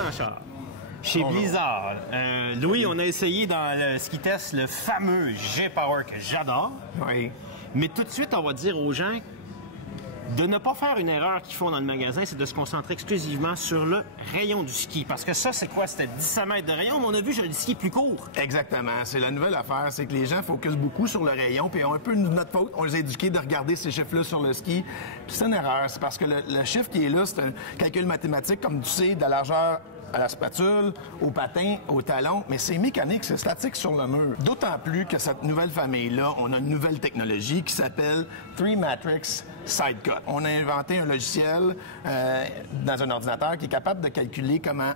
Blanchard. Chez Blizzard. Louis, on a essayé dans le ski test le fameux G-Power que j'adore. Oui. Mais tout de suite, on va dire aux gens de ne pas faire une erreur qu'ils font dans le magasin, c'est de se concentrer exclusivement sur le rayon du ski. Parce que ça, c'est quoi? C'était 17 mètres de rayon, mais on a vu, j'ai le ski plus court. Exactement. C'est la nouvelle affaire, c'est que les gens focusent beaucoup sur le rayon, puis ont un peu notre faute. On les a éduqués de regarder ces chiffres-là sur le ski. Puis c'est une erreur. C'est parce que le chiffre qui est là, c'est un calcul mathématique, comme tu sais, de la largeur à la spatule, au patin, au talon, mais c'est mécanique, c'est statique sur le mur. D'autant plus que cette nouvelle famille-là, on a une nouvelle technologie qui s'appelle 3-Matrix Sidecut. On a inventé un logiciel dans un ordinateur qui est capable de calculer comment,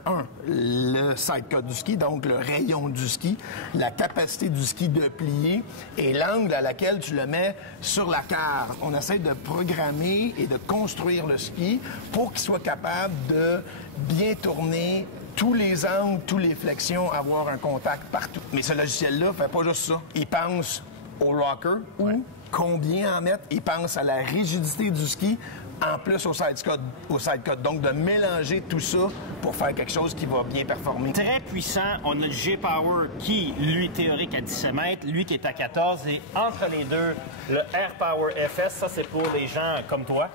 le sidecut du ski, donc le rayon du ski, la capacité du ski de plier et l'angle à laquelle tu le mets sur la carte. On essaie de programmer et de construire le ski pour qu'il soit capable de bien tourner tous les angles, tous les flexions, avoir un contact partout. Mais ce logiciel-là fait pas juste ça. Il pense au rocker ou combien en mettre. Il pense à la rigidité du ski, en plus au sidecut. Donc, de mélanger tout ça pour faire quelque chose qui va bien performer. Très puissant. On a le G-Power qui, lui, théorique à 17 mètres, lui qui est à 14. Et entre les deux, le Air-Power FS, ça, c'est pour les gens comme toi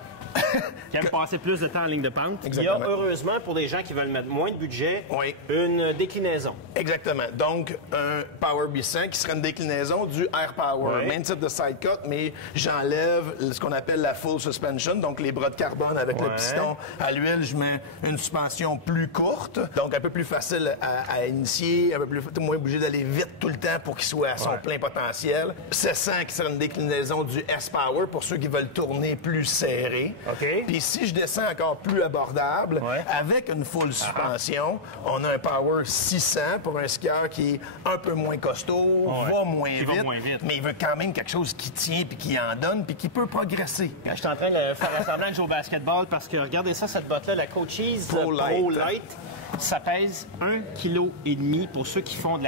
qui aiment passer plus de temps en ligne de pente. Exactement. Il y a, heureusement, pour des gens qui veulent mettre moins de budget, Oui. une déclinaison. Exactement. Donc, un Power B100 qui serait une déclinaison du Air Power. Oui. Même type de sidecut, mais j'enlève ce qu'on appelle la full suspension, donc les bras de carbone avec le piston à l'huile. Je mets une suspension plus courte, donc un peu plus facile à initier, un peu plus moins obligé d'aller vite tout le temps pour qu'il soit à son plein potentiel. 700 qui serait une déclinaison du S-Power pour ceux qui veulent tourner plus serré. OK. Puis si je descends encore plus abordable, avec une full suspension, on a un Power 600 pour un skieur qui est un peu moins costaud, va moins vite, mais il veut quand même quelque chose qui tient, puis qui en donne, puis qui peut progresser. Je suis en train de faire semblant que je joue au basketball parce que regardez ça, cette botte-là, la Coaches Pro Light. Ça pèse 1,5 kg pour ceux qui font du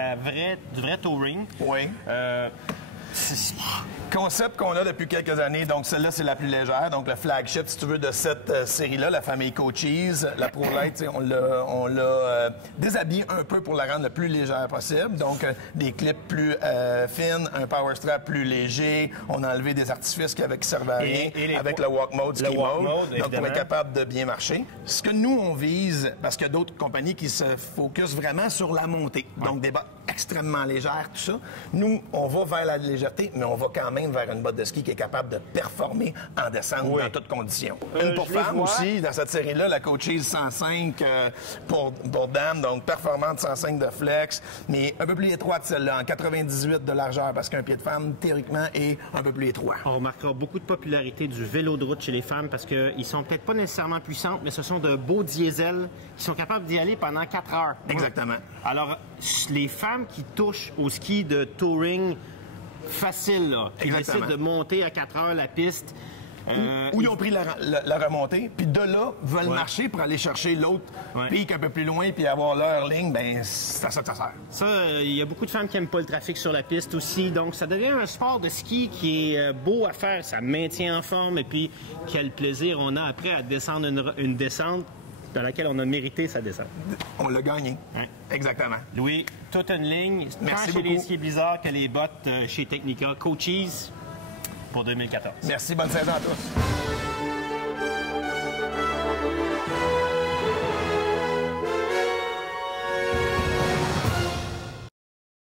vrai touring. Oui. Concept qu'on a depuis quelques années, donc celle-là, c'est la plus légère, donc le flagship, si tu veux, de cette série-là, la famille Coaches, la Pro Light, on l'a déshabillée un peu pour la rendre le plus légère possible, donc des clips plus fines, un power strap plus léger, on a enlevé des artifices qui servaient à rien, avec le walk mode, ski mode, donc pour être capable de bien marcher. Ce que nous, on vise, parce qu'il y a d'autres compagnies qui se focusent vraiment sur la montée, donc des bottes extrêmement légères, tout ça. Nous, on va vers la légèreté, mais on va quand même vers une botte de ski qui est capable de performer en descente dans toutes conditions. Une pour femmes aussi, dans cette série-là, la Coaches 105 pour dames, donc performante 105 de flex, mais un peu plus étroite celle-là, en 98 de largeur, parce qu'un pied de femme, théoriquement, est un peu plus étroit. On remarquera beaucoup de popularité du vélo de route chez les femmes parce qu'ils sont peut-être pas nécessairement puissantes, mais ce sont de beaux diesels qui sont capables d'y aller pendant 4 heures. Exactement. Alors, les femmes qui touchent au ski de touring facile, là, qui décident de monter à 4 heures la piste. Où ils ont pris la remontée, puis de là, veulent marcher pour aller chercher l'autre pic un peu plus loin, puis avoir leur ligne, ben c'est à ça que ça sert. Ça, il y a beaucoup de femmes qui n'aiment pas le trafic sur la piste aussi, donc ça devient un sport de ski qui est beau à faire, ça maintient en forme, et puis quel plaisir on a après à descendre une descente dans laquelle on a mérité sa descente. On l'a gagné. Exactement. Louis, toute une ligne, tant chez les skis Blizzard que les bottes chez Technica. Coaches pour 2014. Merci, bonne saison à tous.